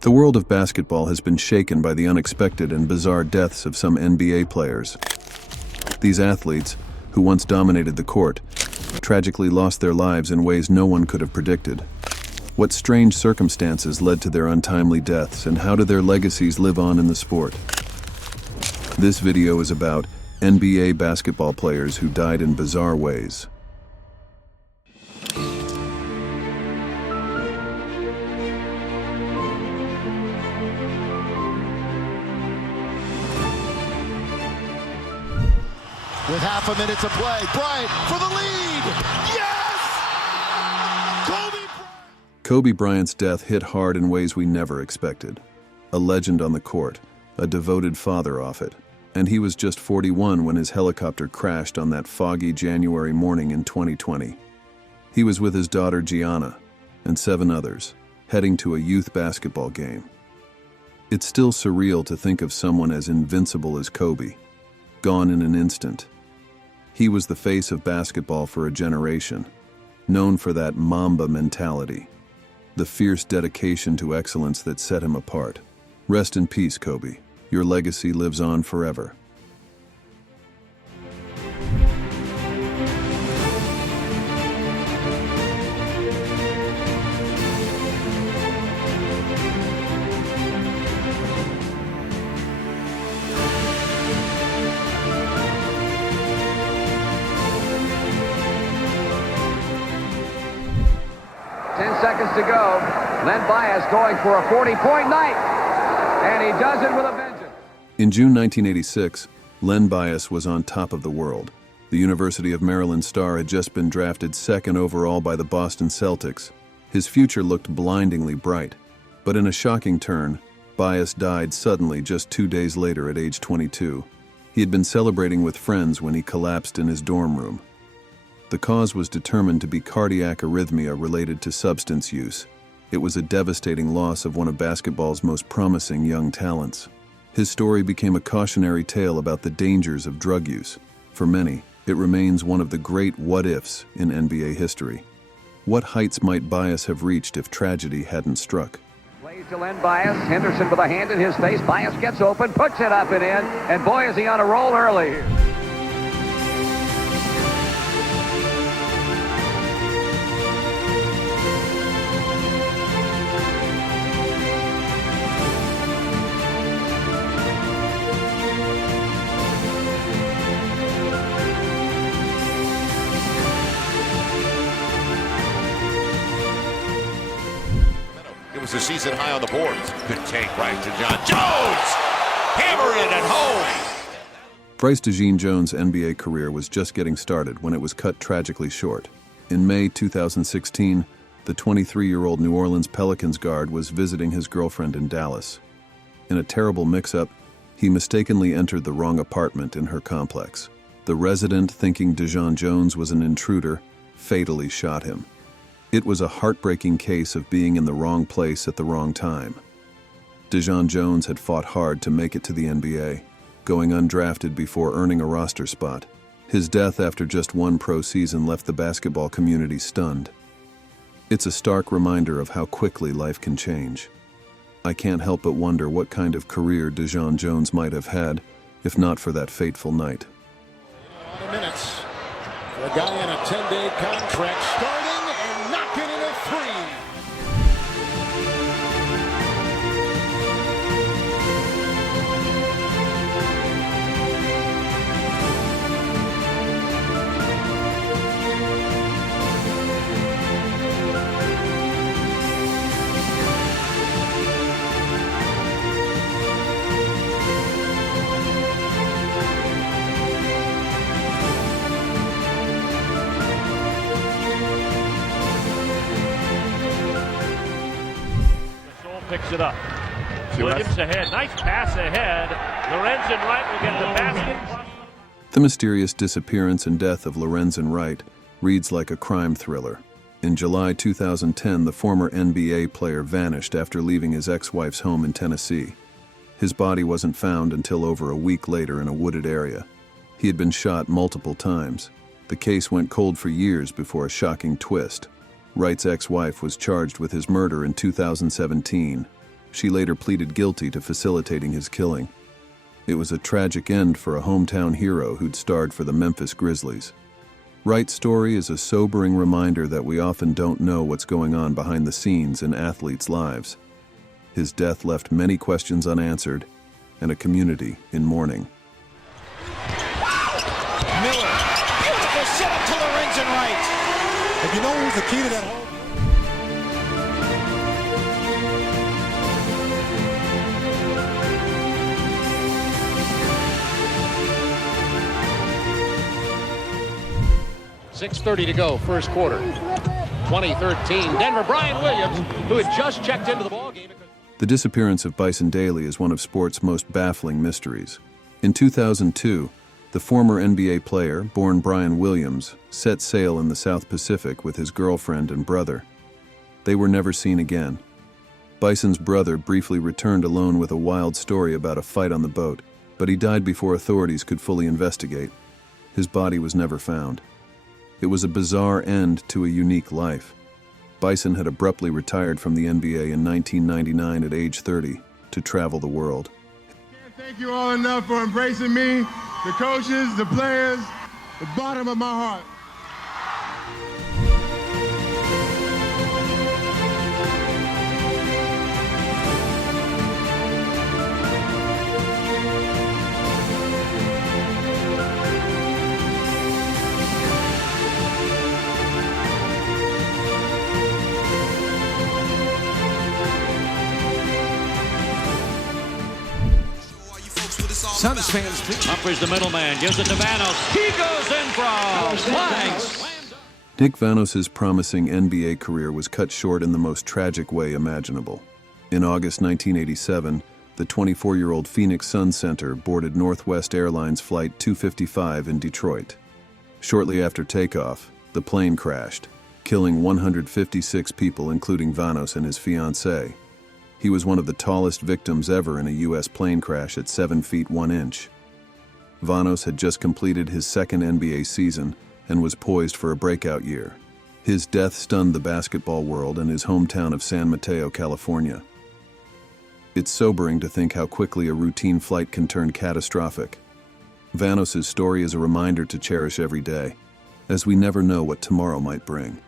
The world of basketball has been shaken by the unexpected and bizarre deaths of some NBA players. These athletes, who once dominated the court, tragically lost their lives in ways no one could have predicted. What strange circumstances led to their untimely deaths, and how do their legacies live on in the sport? This video is about NBA basketball players who died in bizarre ways. With half a minute to play, Bryant for the lead! Yes! Kobe Bryant's death hit hard in ways we never expected. A legend on the court, a devoted father off it, and he was just 41 when his helicopter crashed on that foggy January morning in 2020. He was with his daughter Gianna and 7 others, heading to a youth basketball game. It's still surreal to think of someone as invincible as Kobe, gone in an instant. He was the face of basketball for a generation, known for that Mamba mentality, the fierce dedication to excellence that set him apart. Rest in peace, Kobe. Your legacy lives on forever. 10 seconds to go. Len Bias going for a 40-point night. And he does it with a vengeance. In June 1986, Len Bias was on top of the world. The University of Maryland star had just been drafted 2nd overall by the Boston Celtics. His future looked blindingly bright. But in a shocking turn, Bias died suddenly just 2 days later at age 22. He had been celebrating with friends when he collapsed in his dorm room. The cause was determined to be cardiac arrhythmia related to substance use. It was a devastating loss of one of basketball's most promising young talents. His story became a cautionary tale about the dangers of drug use. For many, it remains one of the great what-ifs in NBA history. What heights might Bias have reached if tragedy hadn't struck? Plays to Len Bias. Henderson with a hand in his face. Bias gets open, puts it up and in, and boy is he on a roll early here. It was a season high on the boards. Good take right to John Jones. Hammer it at home. Bryce DeJean-Jones' NBA career was just getting started when it was cut tragically short. In May 2016, the 23-year-old New Orleans Pelicans guard was visiting his girlfriend in Dallas. In a terrible mix-up, he mistakenly entered the wrong apartment in her complex. The resident, thinking DeJean-Jones was an intruder, fatally shot him. It was a heartbreaking case of being in the wrong place at the wrong time. DeJean-Jones had fought hard to make it to the NBA, going undrafted before earning a roster spot. His death after just one pro season left the basketball community stunned. It's a stark reminder of how quickly life can change. I can't help but wonder what kind of career DeJean-Jones might have had if not for that fateful night. Minutes for a guy in a 10-day contract starting. Knocking in a 3. Picks it up. Williams ahead. Nice pass ahead. Lorenzen Wright will get the basket. The mysterious disappearance and death of Lorenzen Wright reads like a crime thriller. In July 2010, the former NBA player vanished after leaving his ex-wife's home in Tennessee. His body wasn't found until over a week later in a wooded area. He had been shot multiple times. The case went cold for years before a shocking twist. Wright's ex-wife was charged with his murder in 2017. She later pleaded guilty to facilitating his killing. It was a tragic end for a hometown hero who'd starred for the Memphis Grizzlies. Wright's story is a sobering reminder that we often don't know what's going on behind the scenes in athletes' lives. His death left many questions unanswered and a community in mourning. Miller, beautiful setup to Lorenzen Wright. And you know who's the key to that whole... .6:30 to go, first quarter. 2013, Denver, Brian Williams, who had just checked into the ballgame. The disappearance of Bison Daly is one of sport's most baffling mysteries. In 2002, the former NBA player, born Brian Williams, set sail in the South Pacific with his girlfriend and brother. They were never seen again. Bison's brother briefly returned alone with a wild story about a fight on the boat, but he died before authorities could fully investigate. His body was never found. It was a bizarre end to a unique life. Bison had abruptly retired from the NBA in 1999 at age 30 to travel the world. Can't thank you all enough for embracing me, the coaches, the players, the bottom of my heart. Suns fans, Humphries, the middleman, gives it to Vanos. He goes in from flanks. Nick Vanos' promising NBA career was cut short in the most tragic way imaginable. In August 1987, the 24-year-old Phoenix Sun center boarded Northwest Airlines Flight 255 in Detroit. Shortly after takeoff, the plane crashed, killing 156 people, including Vanos and his fiancée. He was one of the tallest victims ever in a U.S. plane crash at 7 feet 1 inch. Vanos had just completed his second NBA season and was poised for a breakout year. His death stunned the basketball world and his hometown of San Mateo, California. It's sobering to think how quickly a routine flight can turn catastrophic. Vanos' story is a reminder to cherish every day, as we never know what tomorrow might bring.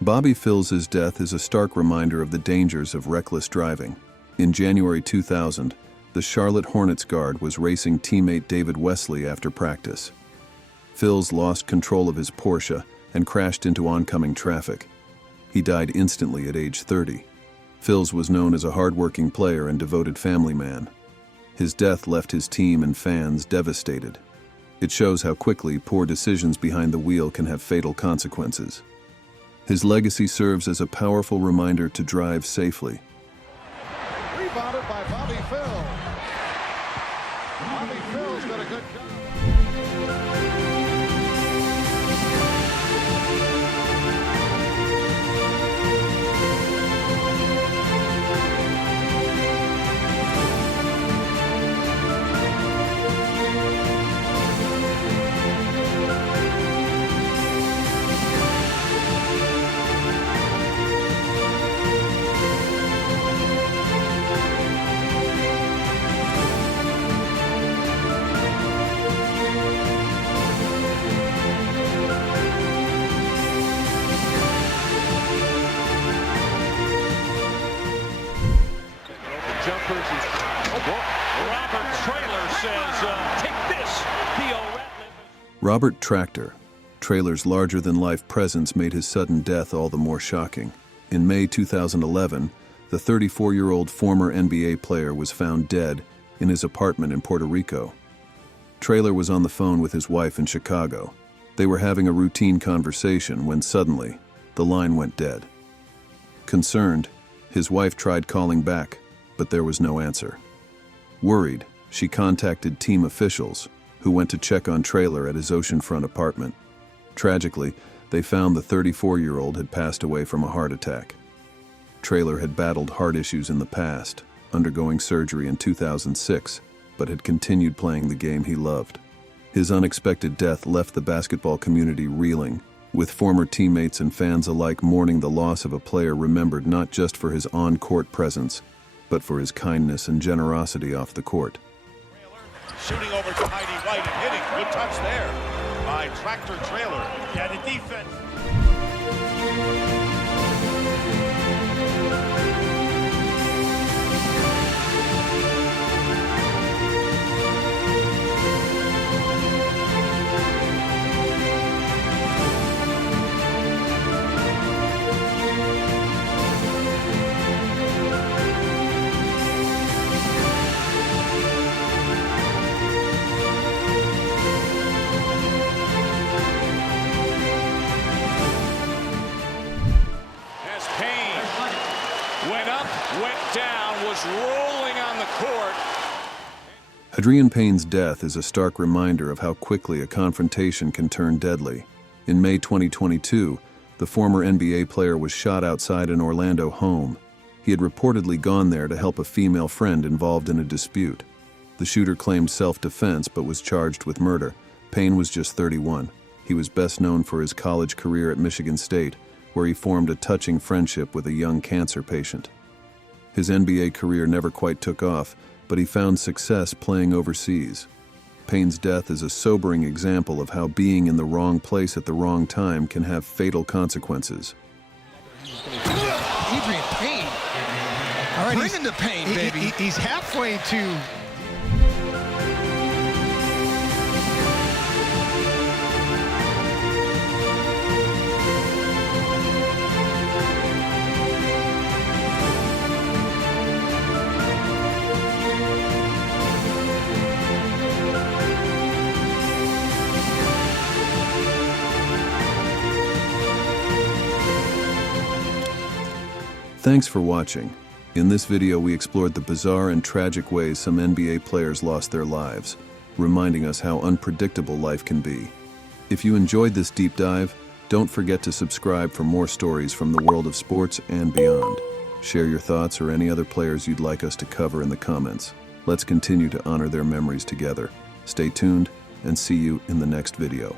Bobby Phills' death is a stark reminder of the dangers of reckless driving. In January 2000, the Charlotte Hornets guard was racing teammate David Wesley after practice. Phills lost control of his Porsche and crashed into oncoming traffic. He died instantly at age 30. Phills was known as a hardworking player and devoted family man. His death left his team and fans devastated. It shows how quickly poor decisions behind the wheel can have fatal consequences. His legacy serves as a powerful reminder to drive safely. rebounded by Bobby Phil. Bobby Phil's done a good job. Robert Tractor, Traylor's larger-than-life presence made his sudden death all the more shocking. In May 2011, the 34-year-old former NBA player was found dead in his apartment in Puerto Rico. Traylor was on the phone with his wife in Chicago. They were having a routine conversation when suddenly, the line went dead. Concerned, his wife tried calling back, but there was no answer. Worried, she contacted team officials, who went to check on Traylor at his oceanfront apartment. Tragically, they found the 34-year-old had passed away from a heart attack. Traylor had battled heart issues in the past, undergoing surgery in 2006, but had continued playing the game he loved. His unexpected death left the basketball community reeling, with former teammates and fans alike mourning the loss of a player remembered not just for his on-court presence, but for his kindness and generosity off the court. Shooting over to Heidi White and hitting. Good touch there by Tractor Traylor. Yeah, the defense. Went up, went down, was rolling on the court. Adrian Payne's death is a stark reminder of how quickly a confrontation can turn deadly. In May 2022, the former NBA player was shot outside an Orlando home. He had reportedly gone there to help a female friend involved in a dispute. The shooter claimed self-defense but was charged with murder. Payne was just 31. He was best known for his college career at Michigan State, where he formed a touching friendship with a young cancer patient. His NBA career never quite took off, but he found success playing overseas. Payne's death is a sobering example of how being in the wrong place at the wrong time can have fatal consequences. Adrian Payne. All right, bring him to Payne, baby. He's halfway to... Thanks for watching. In this video, we explored the bizarre and tragic ways some NBA players lost their lives, reminding us how unpredictable life can be. If you enjoyed this deep dive, don't forget to subscribe for more stories from the world of sports and beyond. Share your thoughts or any other players you'd like us to cover in the comments. Let's continue to honor their memories together. Stay tuned and see you in the next video.